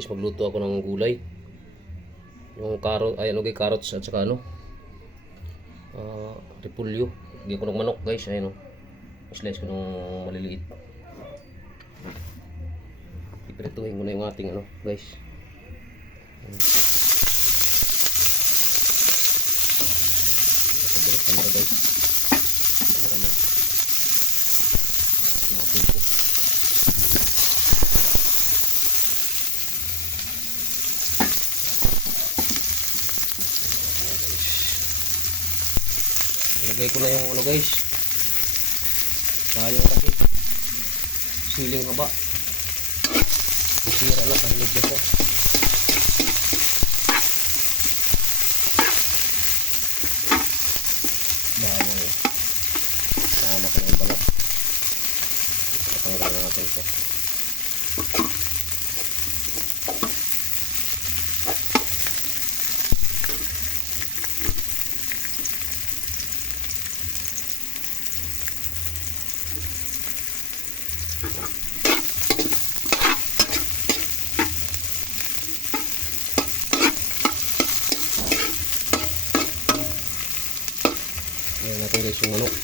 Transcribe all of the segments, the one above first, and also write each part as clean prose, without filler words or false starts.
guys, magluto ako ng gulay. Yung carrot, ay ano guys, carrots at saka ano, repolyo. Hindi ko ng manok guys, ayun o. Slice ko ng maliliit. Iprituhin ko na yung ating ano guys. Nakagulat kamera guys. Kamera man. Nakapin ko. Ilagay ko na yung ano guys, sayang kasi siling haba, isira na, kahilog na siya. Bawang namak na yung balat, natanggal na natin ito. Ayan natin guys yung manok.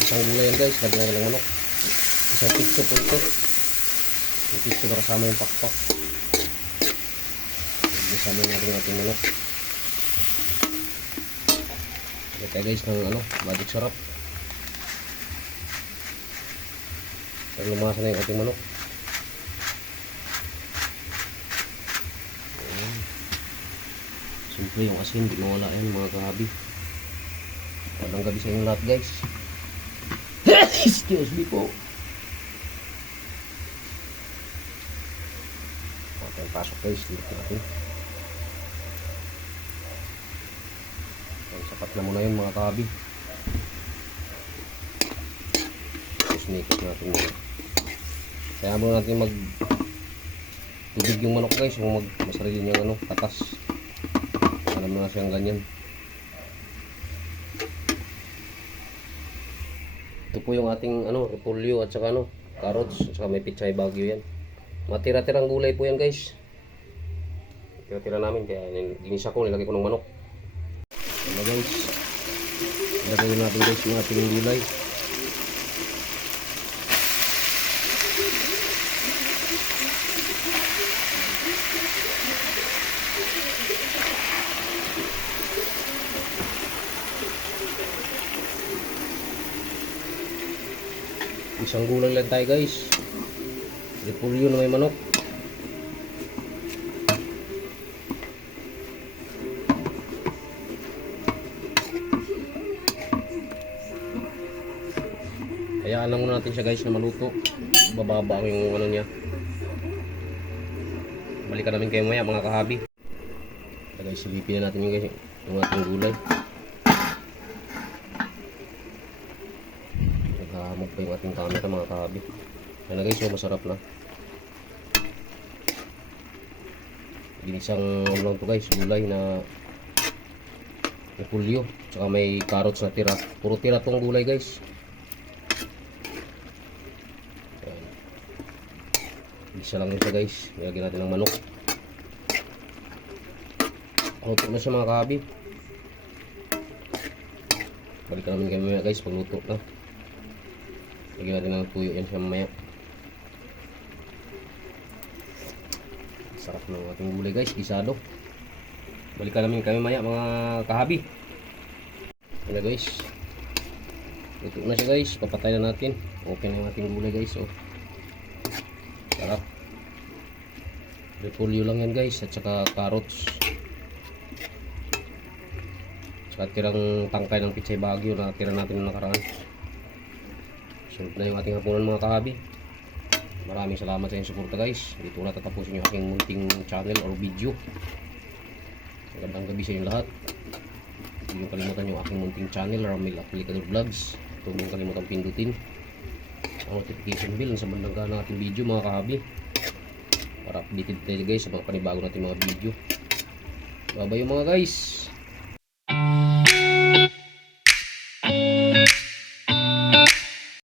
Isang gulay yan guys, lagyan na lang manok. Isang pizza po ito. Yung pizza na kasama yung pakpak. Kasama natin ating manok. Ito guys ng ano, magic sarap. Pag lumasa na yung ating manok. Siyempre yung asin, di mawala yan mga kahabi. Walang gabi sa inyong lahat guys. Excuse me po. Okay, pasok guys, dito natin. Sapat na muna yun mga kahabi. Tapos nikot natin muna. Kaya muna natin mag tubig yung manok guys, kung masarili niyang ano, katas. Alam na siyang ganyan. Ito po yung ating ano, repolyo at saka ano, carrots, at saka may pichay bagyo yan. Matira-tirang gulay po yan guys. Tira-tira namin, kaya ginisa ko, nilagay ko ng manok. Ano guys, ilagay natin guys yung ating gulay. Isang gulay lang tayo guys, repolyo na may manok. Hayaan lang muna natin siya guys na maluto. Bababa yung ano niya. Balikan namin kayo maya mga kahabi. Kaya guys, silipin na natin yung guys, yung ating gulay. Naghahamog pa yung ating camera mga kahabi. Kaya na guys, so masarap na. Ginisang ano lang to guys, gulay na repolyo. Tsaka may carrots na tira. Puro tira tong gulay guys. Isa lang ito guys, nilagyan natin ng manok. Luto na siya mga kahabi. Balikan namin kayo mamaya guys pag luto na. Lagyan natin ng tuyo yan siya mamaya. Sarap ng ating gulay guys, gisado. Balikan namin kayo mamaya mga kahabi. Yan na guys, luto na siya guys, papatay na natin. Okay na yung ating gulay guys. Oh, sarap. Repolyo lang yan guys, at saka carrots, saka tirang tangkay ng pichay bagyo na tira natin ng nakaraan. Sunod na yung ating hapunan mga kahabi. Maraming salamat sa inyong suporta guys. Dito na tatapusin yung aking munting channel or video. Magandang gabi sa inyong lahat. Huwag niyong kalimutan yung aking munting channel, Ramil Aplicador Vlogs. Huwag niyong kalimutan pindutin ang notification bell sa bandang kanan ng ating video mga kahabi, para updated tayo guys sa mga panibago natin mga video. Bye bye mga guys.